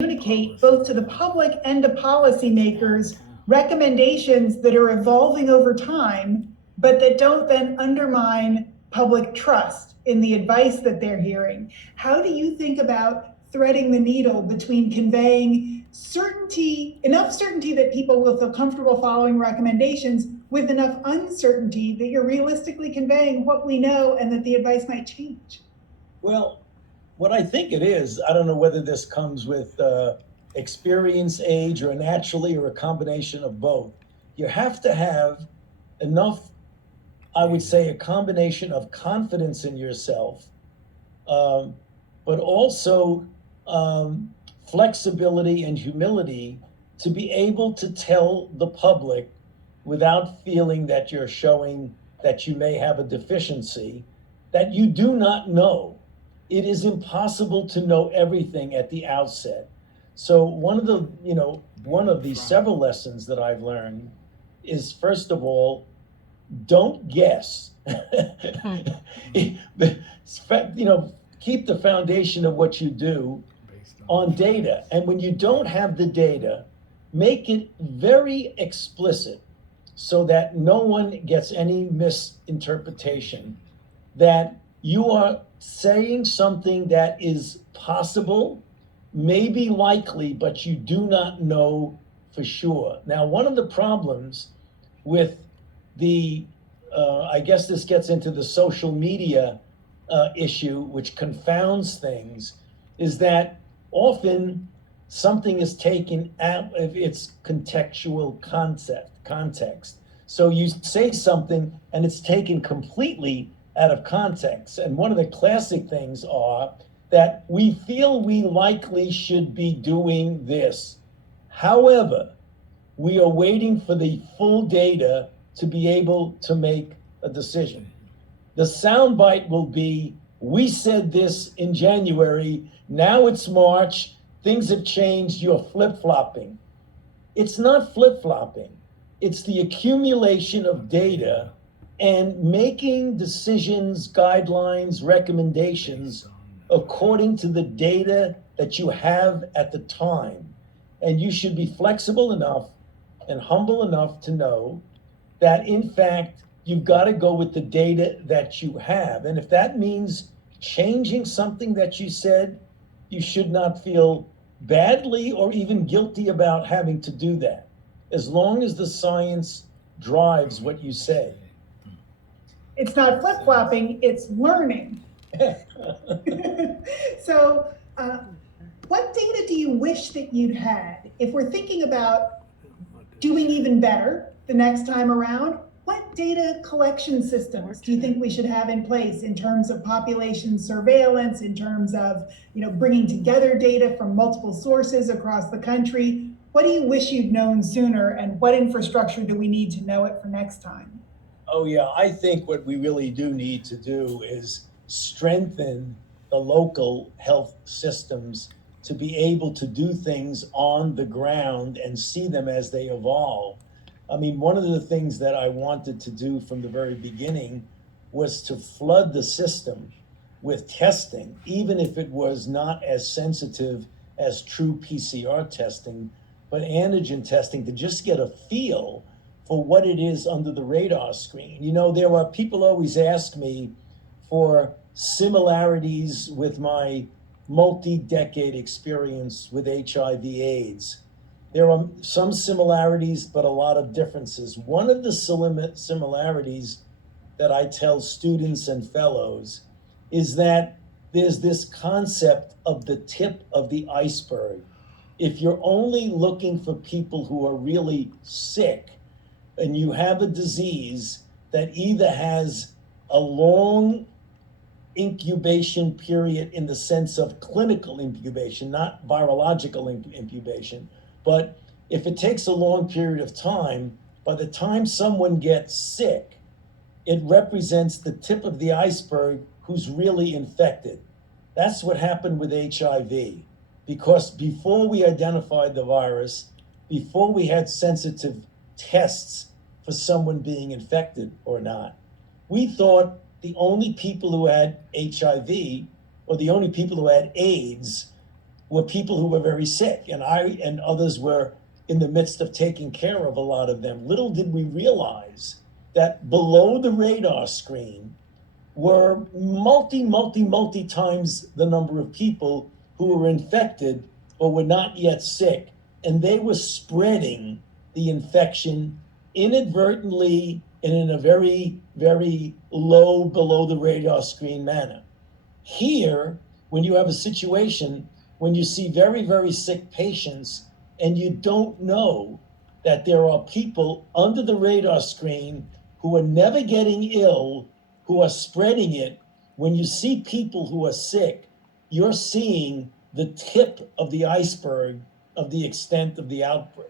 communicate both to the public and to policymakers recommendations that are evolving over time, but that don't then undermine public trust in the advice that they're hearing. How do you think about threading the needle between conveying certainty, enough certainty that people will feel comfortable following recommendations, with enough uncertainty that you're realistically conveying what we know and that the advice might change? Well, what I think it is, I don't know whether this comes with experience, age, or naturally, or a combination of both. You have to have enough, I would say, a combination of confidence in yourself, but also flexibility and humility to be able to tell the public without feeling that you're showing that you may have a deficiency, that you do not know. It is impossible to know everything at the outset. So one of the several lessons that I've learned is, first of all, don't guess. Keep the foundation of what you do on data. And when you don't have the data, make it very explicit so that no one gets any misinterpretation, that you are saying something that is possible, maybe likely, but you do not know for sure. Now, one of the problems with I guess this gets into the social media issue, which confounds things, is that often something is taken out of its contextual context. So you say something and it's taken completely out of context. And one of the classic things are that we feel we likely should be doing this. However, we are waiting for the full data to be able to make a decision. The soundbite will be, we said this in January, now it's March, things have changed, you're flip-flopping. It's not flip-flopping. It's the accumulation of data and making decisions, guidelines, recommendations according to the data that you have at the time. And you should be flexible enough and humble enough to know that, in fact, you've got to go with the data that you have. And if that means changing something that you said, you should not feel badly or even guilty about having to do that, as long as the science drives what you say. It's not flip-flopping, it's learning. So, what data do you wish that you'd had? If we're thinking about doing even better the next time around, what data collection systems do you think we should have in place in terms of population surveillance, in terms of bringing together data from multiple sources across the country? What do you wish you'd known sooner, and what infrastructure do we need to know it for next time? Oh yeah, I think what we really do need to do is strengthen the local health systems to be able to do things on the ground and see them as they evolve. I mean, one of the things that I wanted to do from the very beginning was to flood the system with testing, even if it was not as sensitive as true PCR testing, but antigen testing, to just get a feel for what it is under the radar screen. There are people always ask me for similarities with my multi-decade experience with HIV/AIDS. There are some similarities, but a lot of differences. One of the similarities that I tell students and fellows is that there's this concept of the tip of the iceberg. If you're only looking for people who are really sick, and you have a disease that either has a long incubation period in the sense of clinical incubation, not virological incubation, but if it takes a long period of time, by the time someone gets sick, it represents the tip of the iceberg who's really infected. That's what happened with HIV, because before we identified the virus, before we had sensitive tests for someone being infected or not, we thought the only people who had HIV or the only people who had AIDS were people who were very sick, and I and others were in the midst of taking care of a lot of them. Little did we realize that below the radar screen were multi times the number of people who were infected or were not yet sick, and they were spreading the infection inadvertently and in a very, very low, below the radar screen manner. Here, when you have a situation when you see very, very sick patients and you don't know that there are people under the radar screen who are never getting ill, who are spreading it, when you see people who are sick, you're seeing the tip of the iceberg of the extent of the outbreak.